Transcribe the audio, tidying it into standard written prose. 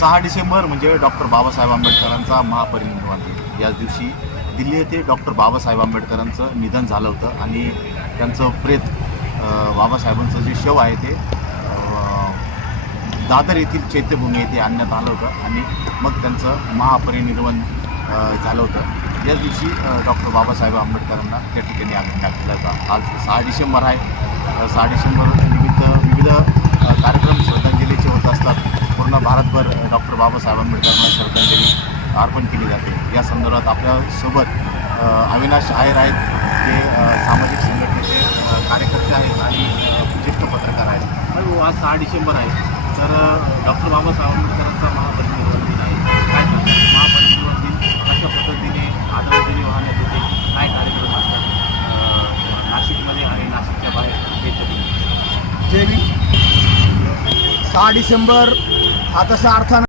6 डिसेंबर म्हणजे डॉक्टर बाबासाहेब आंबेडकरांचा महापरिनिर्वाण दिन। याच दिवशी दिल्ली येथे डॉक्टर बाबासाहेब आंबेडकरांचं निधन झालं होतं आणि त्यांचं प्रेत बाबासाहेबांचं जे शव आहे ते दादर येथील चैत्यभूमी येथे आणण्यात आलं होतं आणि मग त्यांचं महापरिनिर्वाण झालं होतं। याच दिवशी डॉक्टर बाबासाहेब आंबेडकरांना त्या ठिकाणी अभिमान केला होता। आज 6 डिसेंबर आहे। 6 डिसेंबर निमित्त विविध कार्यक्रम श्रद्धांजलीचे होत असतात। पूर्ण भारतभर डॉक्टर बाबासाहेब आंबेडकरांना श्रद्धांजली अर्पण केली जाते। या संदर्भात आपल्यासोबत अविनाश आयर आहेत, जे सामाजिक संघटनेचे कार्यकर्ते आहेत आणि ज्येष्ठ पत्रकार आहेत। आज 6 डिसेंबर आहे, तर डॉक्टर बाबासाहेब आंबेडकरांचा महापरिनिर्वाण दिन आहे। काय सांगतात महापरिनिर्वाण दिन अशा पद्धतीने आदरांजली वाहण्यात येते? काय कार्यक्रम असतात नाशिकमध्ये आणि नाशिकच्या बाहेर हे तरी? जय भीम। 6 डिसेंबर हा तसा अर्थानं